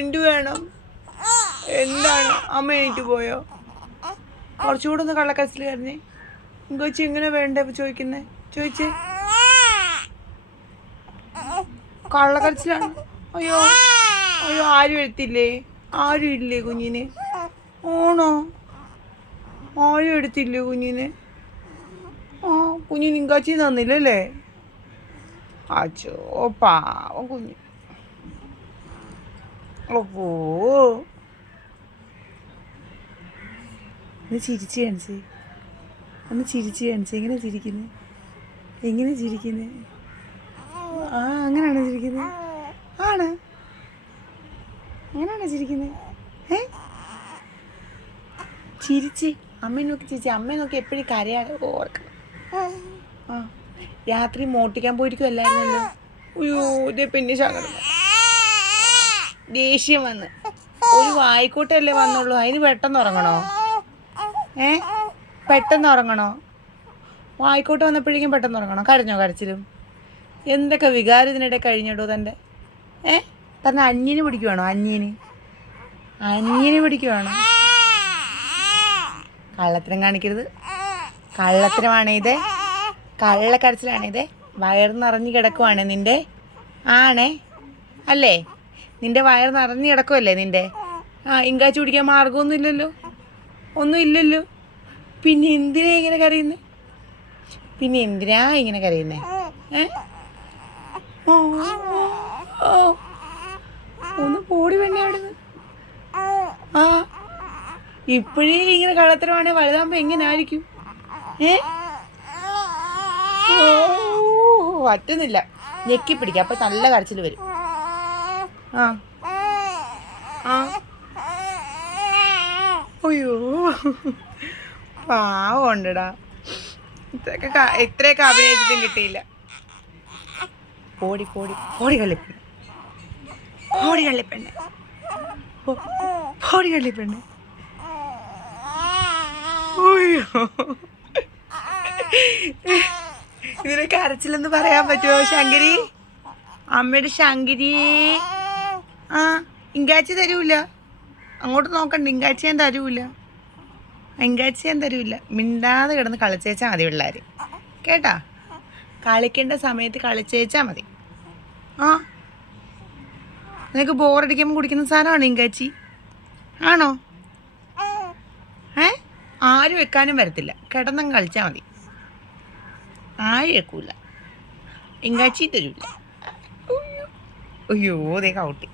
എന്തു വേണം? എന്താണ്? അമ്മ എണീറ്റ് പോയോ? കുറച്ചുകൂടെ ഒന്ന് കള്ളക്കരച്ചിൽ കരഞ്ഞേ. ഇങ്കോച്ചി എങ്ങനെ വേണ്ടേ ചോദിക്കുന്നേ? ചോദിച്ചേ. കള്ളക്കരച്ചിലാണ്. അയ്യോ അയ്യോ, ആരും എടുത്തില്ലേ? ആരും ഇല്ലേ കുഞ്ഞിന്? ആണോ? ആരും എടുത്തില്ലേ കുഞ്ഞിന്? ആ, കുഞ്ഞിന് ഇങ്കാച്ചി തന്നില്ലല്ലേ? അച്ചോ, പാവം കുഞ്ഞ്. ഓപ്പോ, ഒന്ന് ചിരിച്ച് കാണിച്ചേ. ഒന്ന് ചിരിച്ച് കാണിച്ചേ. എങ്ങനെ ചിരിക്കുന്നത്? എങ്ങനെ ചിരിക്കുന്നത്? ആ, അങ്ങനെയാണോ ചിരിക്കുന്നത്? ആണ്. അങ്ങനെയാണോ ചിരിക്കുന്നത്? ചിരിച്ച് അമ്മയെ നോക്കി ചിരിച്ച്. അമ്മയെ നോക്കി എപ്പോഴും കരയാണ് ഓർക്കണം. ആ, രാത്രി മോട്ടിക്കാൻ പോയിരിക്കുമല്ലായിരുന്നല്ലോ. അയ്യോ, ഇതേ പിന്നെ ശകലം ദേഷ്യം വന്ന്. ഒരു വായിക്കോട്ടല്ലേ വന്നുള്ളൂ, അതിന് പെട്ടെന്ന് ഉറങ്ങണോ? പെട്ടെന്ന് ഉറങ്ങണോ? വായിക്കോട്ട് വന്നപ്പോഴേക്കും പെട്ടെന്ന് ഉറങ്ങണോ? കരഞ്ഞോ? കരച്ചിലും എന്തൊക്കെ വികാരം ഇതിനിടെ കഴിഞ്ഞിടോ തൻ്റെ? തന്നെ അന്യന് പിടിക്കുവാണോ? അന്യന് പിടിക്കുവാണോ? കള്ളത്തരം കാണിക്കരുത്. കള്ളത്തരമാണേ കള്ളക്കരച്ചിലാണേ. വയറ് നിറഞ്ഞു കിടക്കുവാണേ നിൻ്റെ. ആണേ അല്ലേ? നിൻ്റെ വയറ് നിറഞ്ഞു കിടക്കുമല്ലേ നിൻ്റെ? ഇങ്കാച്ചി പിടിക്കാൻ മാർഗമൊന്നും ഇല്ലല്ലോ. ഒന്നും ഇല്ലല്ലോ. പിന്നെ എന്തിനാ ഇങ്ങനെ കരയുന്നത്? ഒന്ന് പോടി വേണ്ടേ അവിടുന്ന്. ആ, ഇപ്പോഴേ ഇങ്ങനെ കള്ളത്തരമാണെ വലുതാകുമ്പോ എങ്ങനെ ആയിരിക്കും? പറ്റുന്നില്ല. ഞെക്കി പിടിക്കാം, അപ്പൊ നല്ല കരച്ചിൽ വരും. ആ ആ, അയ്യോ പാവണ്ടടാ. ഇത്രയൊക്കെ അഭിനയിച്ചിട്ടും കിട്ടിയില്ല. പോടി കള്ളിപ്പെണ്ണെ. ഇതിനെ കരച്ചിലെന്ന് പറയാൻ പറ്റുമോ ശങ്കരി? അമ്മയുടെ ശങ്കരിയേ. ആ, ഇങ്കാച്ചി തരൂല. അങ്ങോട്ട് നോക്കണ്ട, ഇങ്കാച്ചി ഞാൻ തരൂല. മിണ്ടാതെ കിടന്ന് കളിച്ചേച്ചാൽ മതി പിള്ളേർ. കേട്ടാ? കളിക്കേണ്ട സമയത്ത് കളിച്ചേച്ചാൽ മതി. ആ, നിനക്ക് ബോറടിക്കുമ്പോൾ കുടിക്കുന്ന സാധനമാണോ ഇങ്കാച്ചി? ആണോ? ആരും വെക്കാനും വരത്തില്ല. കിടന്നങ്ങ് കളിച്ചാൽ മതി. ആരും വെക്കൂല. ഇങ്കാച്ചി തരൂല. അയ്യോ, ദേ കൗട്ടി.